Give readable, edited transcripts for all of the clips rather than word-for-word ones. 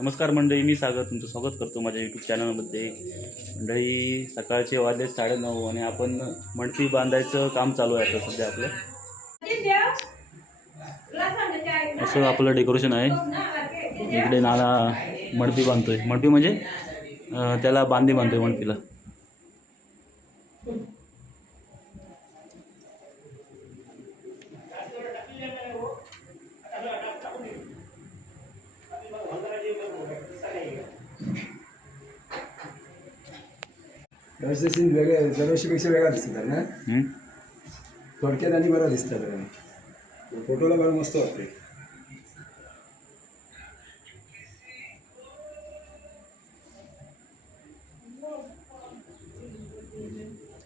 नमस्कार मंडळी, मी सागर तुमचं स्वागत करतो माझ्या यूट्यूब चॅनलमध्ये. मंडळी सकाळचे वाजले 9:30 आणि आपण मणकी बांधायचं काम चालू आहे आता सध्या आपलं. असं आपलं डेकोरेशन आहे. इकडे नाना मणपी बांधतोय. मणपी म्हणजे त्याला बांधे बांधतोय मणपीला. सीन वेगळ्या दरवर्षीपेक्षा वेगळा दिसतात ना. थोडक्यात आणि बरा दिसतात. फोटोला बरं मस्त वाटते.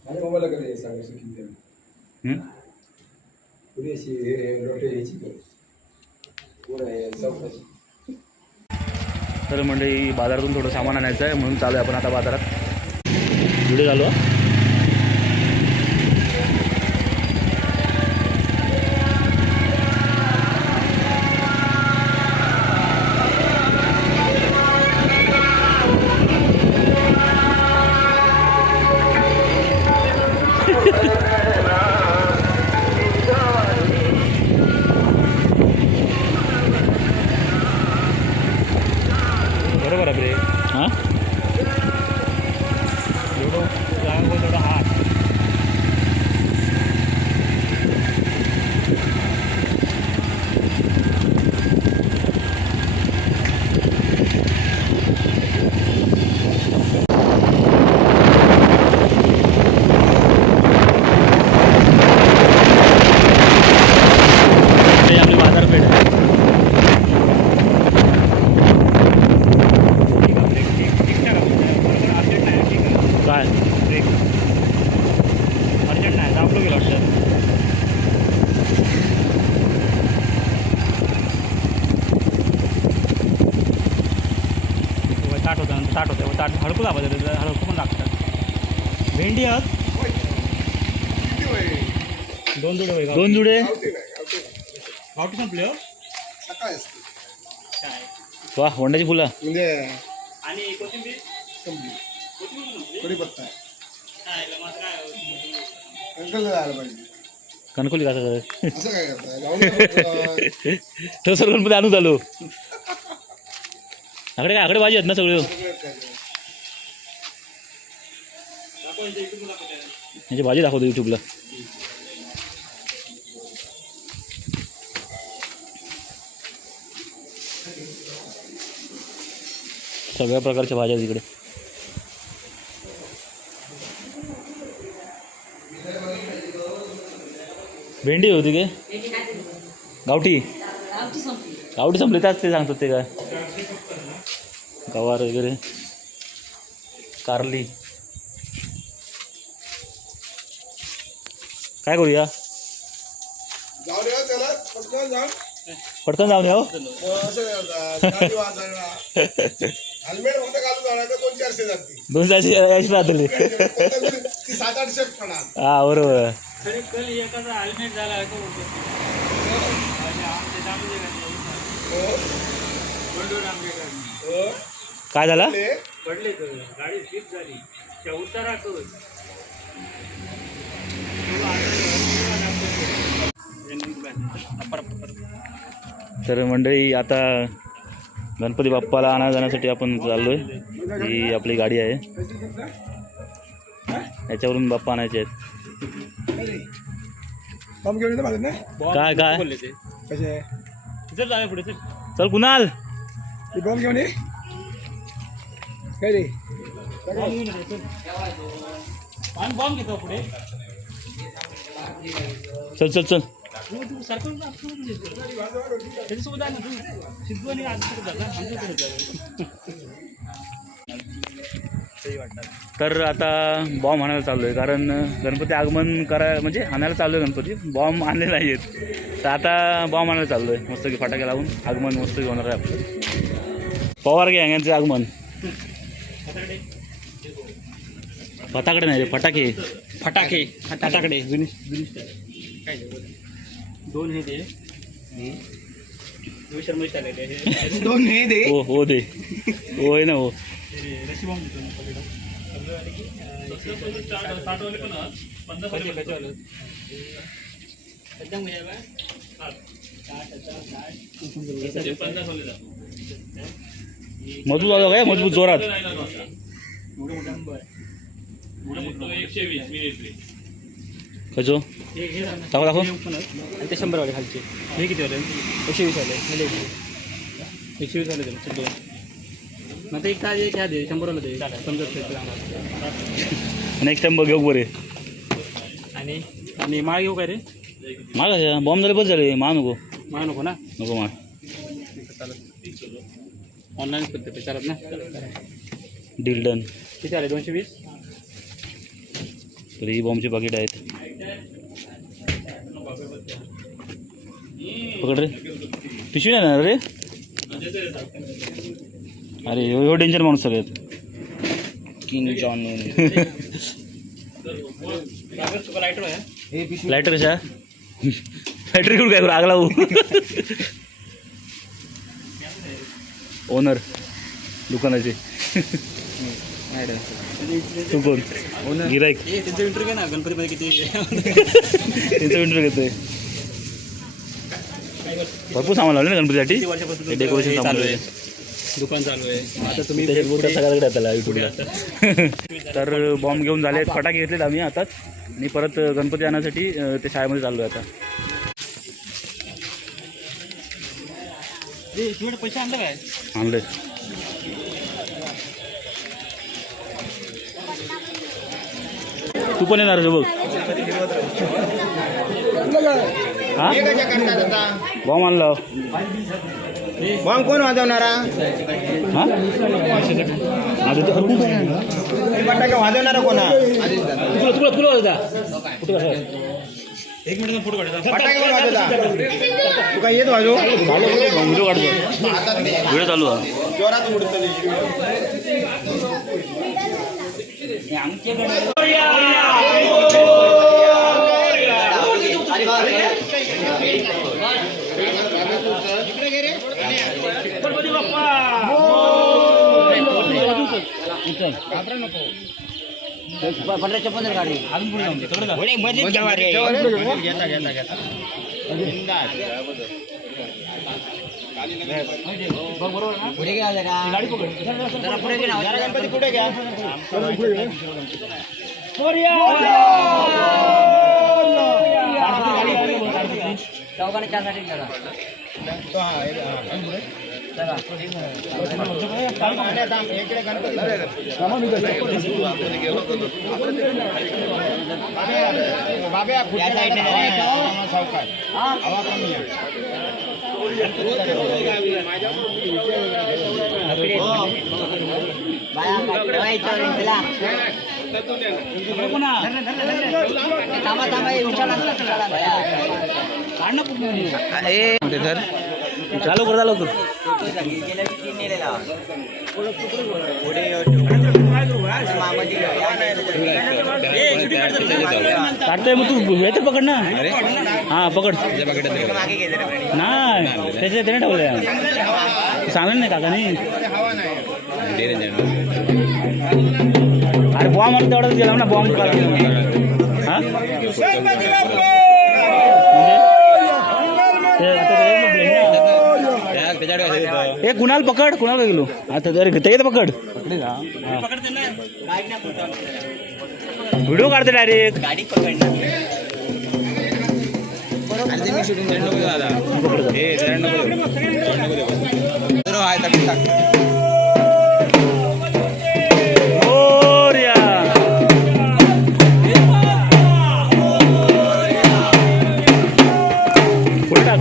माझ्या मोबाईलला कधी सांगायचं किती पुढे अशी रोटे यायची पुढं आहे चौकाची. तर मंडळी बाजारातून थोडं सामान आणायचं आहे म्हणून चालू आहे आपण आता बाजारात. व्हिडिओ चालू आहे. बरोबर आहे रे. हां तेवढा हात आपली बाजारपेठ आहे. काय अर्जंट नाही दाबलो गेलो वाटतं. ताट होतं ताट हडकू दाबायचं. हडकू पण लागतात. भेंडी आहात दोन जुडे गावठी संपले हो. वा वंड्याची फुलं म्हणजे आणि कोथिंबीर कढीपत्ता अंकल जायला पाहिजे. कणकोली कसं असं काय करताय? तर सर्व मध्ये आणून झालो. आकडे भाजी आहेत ना सगळे. म्हणजे भाजी दाखवतो यूट्यूबला. सगळ्या प्रकारच्या भाज्या आहेत इकडे. भेंडी होती काय गावठी संपली त्याच ते सांगतात ते काय गवार वगैरे कारली. काय करूया जाऊ द्या त्याला पटकन जाऊन पटकन जाऊन या. हेल्मेट फक्त घालून जाणार का 200-400 जातील. 200 राहतले. 700-800 पडणार. हा बरोबर. हेल्मेट झाला काय झाला पडले तर गाडी स्लिप झाली त्या उतारा करून तर मंडळी आता गणपती बाप्पाला आणा जाण्यासाठी आपण चाललोय. ही आपली गाडी आहे. याच्यावरून बाप्पा आणायचे आहेत. बॉम्ब घेऊन येतो माझं ना. काय काय कसे चल जाऊया पुढे चल. चल कुणाल ती बॉम्ब घेऊन ये. काय रे बॉम्ब घेतो पुढे. चल चल चल. तू सरकार त्याच्यासोबत आहे ना तू. सिद्धू आणि आजसोबत जाता आमच्याकडे तर आता बॉम्ब आणायला चाललो आहे. कारण गणपती आगमन करायला म्हणजे आणायला चाललो आहे. गणपती बॉम्ब आणले नाही आहेत तर आता बॉम्ब आणायला चाललो आहे. मस्त की फटाके लावून आगमन मस्त की होणार आहे आपलं. पवार घ्या यांचं आगमन. फटाकडे नाही रे फटाके फटाकडे जुनी काय दोन हे दे दोन हे दे. हो दे हो आहे ना हो. मजबूत आलो काय मजबूत जोरात. 120 मिनिट कजो दाखव दाखव. आणि ते 100 वाले खालचे. हे किती वाले? 120 वाले. म्हणजे 120 वाले दे दोन. मग ते एक ताज एक ह्या दे 100 वाला दे. 50 नेक्स्ट टाइम बघ बरे. आणि माळ घेऊ काय रे? माग बॉम्ब झाले बस झाले. मा नको माळ नको ना. नको मा. ऑनलाईन करते ते चालत ना. Deal done. किती आले? 220. तर ही बॉम्बचे पाकिट आहेत. पकड रे. पिशवी नाही ना रे. अरे एवढं डेंजर माणूस सगळ्यात. King John. लायटर कशा लायटर घेऊन काय करू आग लावू. ओनर दुकानाचे. तू कोण? गिराईक. त्यांचं इंटरव्ह्यू घे ना. गणपतीमध्ये किती त्यांचं इंटरव्ह्यू घेतोय. भरपूर सामान लावलं ना गणपतीसाठी. वर्षापासून डेकोरेशन सामान चालू आहे. दुकान चालू आहे. आता तुम्ही सगळ्याकडे त्याला युट्यूबला. तर बॉम्ब घेऊन झालेत. फटाके घेतलेत आम्ही आताच. आणि परत गणपती आणण्यासाठी ते शाळेमध्ये चाललो आहे आता. पैसे आणलं काय? आणले. तू पण येणार आहे बघ. हा बॉम्ब आणला. बॉम्ब कोण वाजवणारा? हां फटाके वाजवणारा कोणा? तुला तुला होता कुठे? एक मिनिट फोटो काढा. फटाके कोण वाजवता? तू काय येत वाजव? व्हिडिओ काढतो. व्हिडिओ चालू आहे. जोरात उडतं. गाडी पुढे घ्या गणपती पुढे घ्या. चौघाने त्यासाठी करा. चालू कर चालू कर. काढतोय मग तू येते पकड ना. हां पकड. नाही त्याच्या त्याने ठेवलंय. सांगलं नाही काकानी. अरे बॉम्ब आला तेवढाच गेला ना. बॉम्ब हां एक कुणाल पकड. कुणाल काय गेलो आता जर ते पकड. व्हिडिओ काढते डायरेक्ट. गाडी पकडणार. पुढे टाक.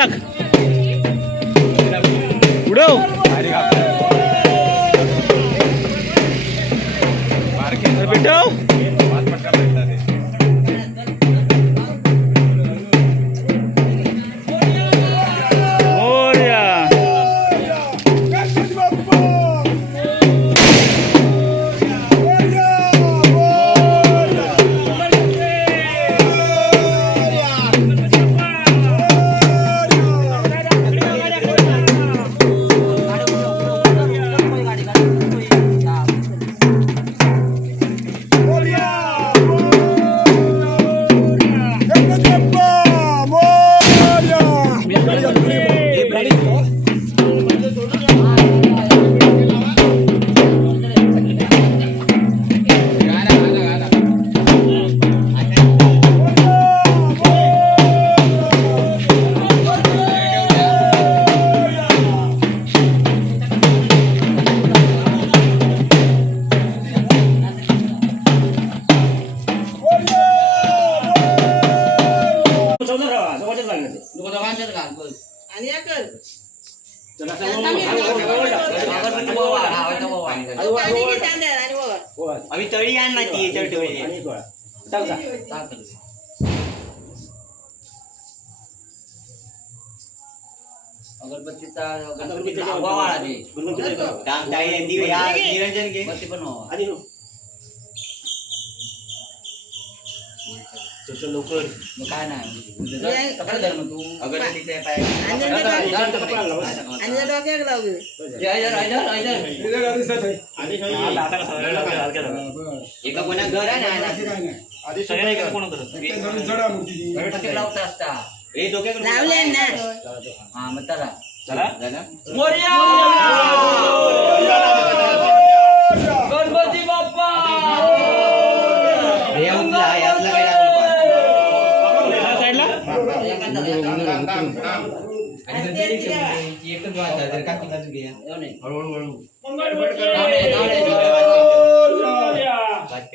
टाक उडव पेटव मोरया आम्ही तळी आण ना ती अगरबत्तीचा निरंजन घे लवकर काय नाही धर्म तू अगरबत्तीचा एका कोणा घर आहे ना लावता असता हे डोक्याकडे लावले ना हा मग चला चला गणपती बाप्पा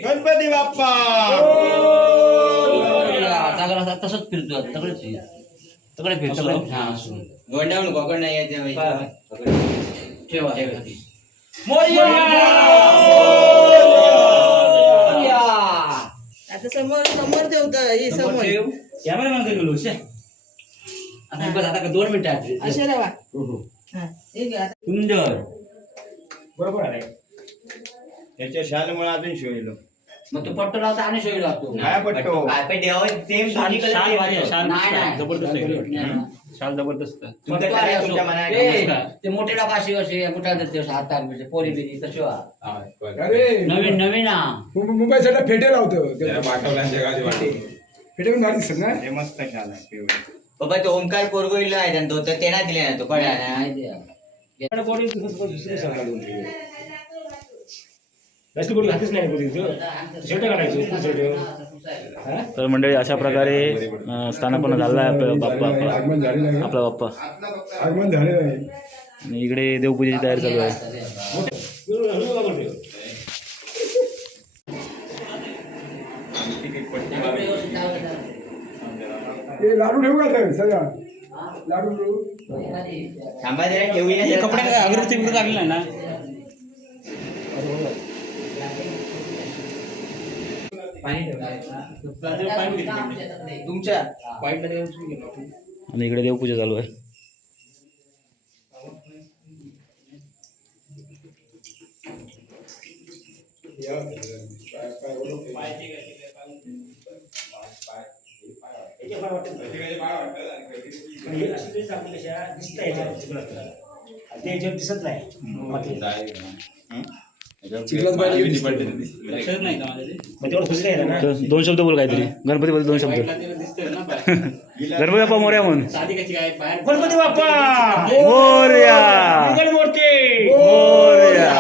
गणपती बाप्पा तसंच फिरतो तकडे फिरतो गोंडावून गोकर्ण नाही ठेवा आता समोर समोर ठेवतो हे समोर आता 2 मिनिटं असे रवा ठीक आहे सुंदर बरोबर आहे याच्या शालमुळे अजून शिवलो मग तो पट्टो लावता आणि शिवला लागतो काय पट्टो काय पण देवा सेम शाल भारी आहे, शाल जबरदस्त आहे. शाल जबरदस्त आहे. ते मोठे लोक अशी असे मोठ्या हातात म्हणजे पोरी बिरी तशी अरे नवीन नवीन मुंबई साईडला फेटे लावतो फेटे पण भारी दिसत ना हे मस्त शाल आहे बाबा तो ओमकार पोरगोईला आहे तो तर त्यांना दिले ना तो कळला तर मंडळी अशा प्रकारे स्थानापन्न झालेला आहे आपला बाप्पा आपला बाप्पा आगमन झालेलं आहे आणि इकडे देवपूजेची तयारी चालू आहे. ते लाडू ठेवू का सर सगळा लाडू ठेवू थांबा जरा ठेवूया कपडे अगरबत्ती बिगरबत्ती लागली नाही ना तुमच्या आणि इकडे देवपूजा चालू आहे. दिसत नाही लक्षात नाही का माझ्या तर 2 शब्द बोल काहीतरी गणपतीबद्दल 2 शब्द. गणपती बाप्पा मोरया म्हणून. साधी कशी काय बाहेर गणपती बाप्पा मोरया मूर्ती मोरया.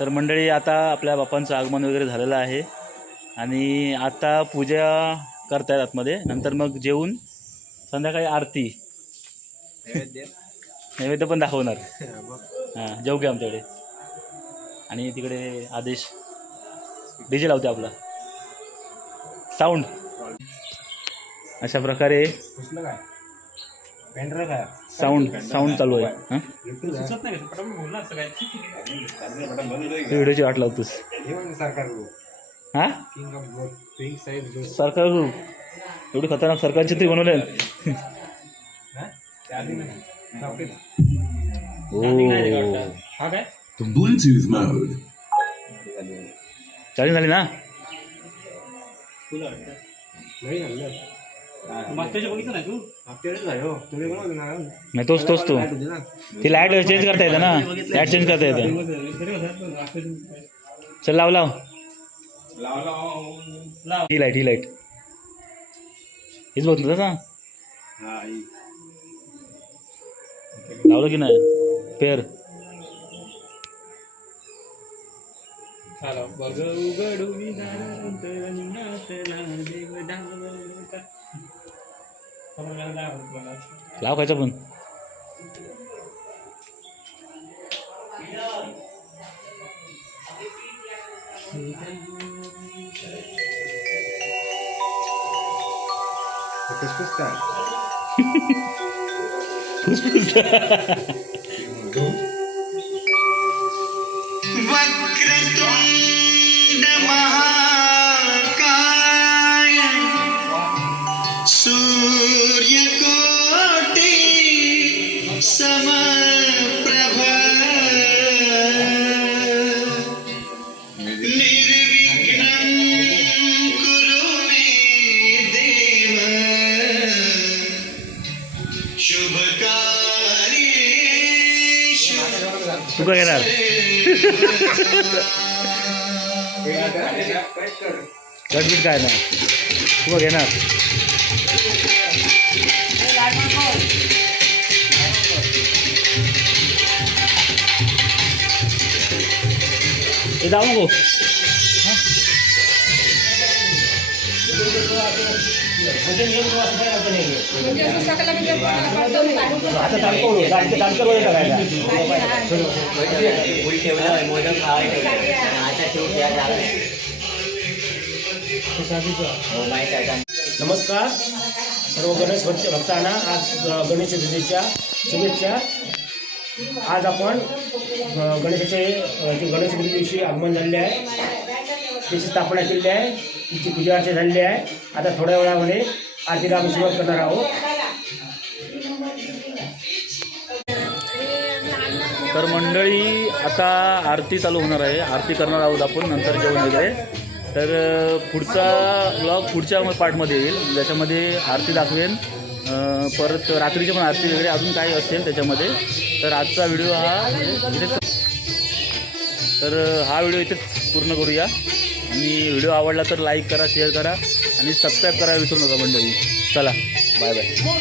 तर मंडळी आता आपल्या बाप्पांचं आगमन वगैरे झालेलं आहे आणि आता पूजा करतायत आतमध्ये. नंतर मग जेवून संध्याकाळी आरती नैवेद्य पण दाखवणार. हां जेवू घ्या आमच्याकडे. आणि तिकडे आदेश DJ लावते आपला साऊंड. अशा प्रकारे कसलं काय पेंड्राय काय साऊंड चालू आहे हां सुचत नाही का? पटापट बोलला असं काय तू व्हिडिओची वाट लावतोस हे म्हणजे सरकार हां king of growth pink size सरकार एवढी खतरनाक सरकारची चित्र बनवले हो हा काय Bluetooth mode. चार्जिंग झाली ना तुला वाटतं नाही आणलं मागच्या बघितलं नाही तू आपल्याकडे नाही हो तुम्ही बनवलं ना नाही तोच तो ती लाईट चेंज करता येते ना लाईट चेंज करता येते चल लाव ही लाईट हीच बघ ना लावलं की नाही पेर लाव खायचं पण फुसफुस काय वक्रतुंड महाकाय सूर्यकोटि समप्रभ निर्विघ्नं कुरु मे देव शुभकार्येषु तू काय घेणार कटबीट काय ना तू काय घेणार हे जाऊ नको फुल ठेवलं मोदक खावायचं आता ठेवून द्या झालं हो माहीत आहे नमस्कार सर्व गणेश भक्तांना आज गणेश चतुर्थीच्या शुभेच्छा. आज आपण गणेशाचे गणेश चतुर्थी दिवशी आगमन झालेले आहे, त्याची स्थापना केलेली आहे, तिची पूजा अर्चा झालेली आहे. आता थोड्या वेळामध्ये आरतीला आम्ही सुरुवात करणार आहोत. तर मंडळी आता आरती चालू होणार आहे, आरती करणार आहोत आपण नंतर जेवण वगैरे. तर पुढचा ब्लॉग पुढच्या पार्टमध्ये येईल, ज्याच्यामध्ये आरती दाखवेन, परत रात्रीची पण आरती वगैरे अजून काही असेल त्याच्यामध्ये. तर आजचा व्हिडिओ हा इथेच, तर हा व्हिडिओ इथेच पूर्ण करूया. आणि व्हिडिओ आवडला तर लाईक करा, शेअर करा आणि सबस्क्राईब करायला विसरू नका मंडळी. चला बाय बाय.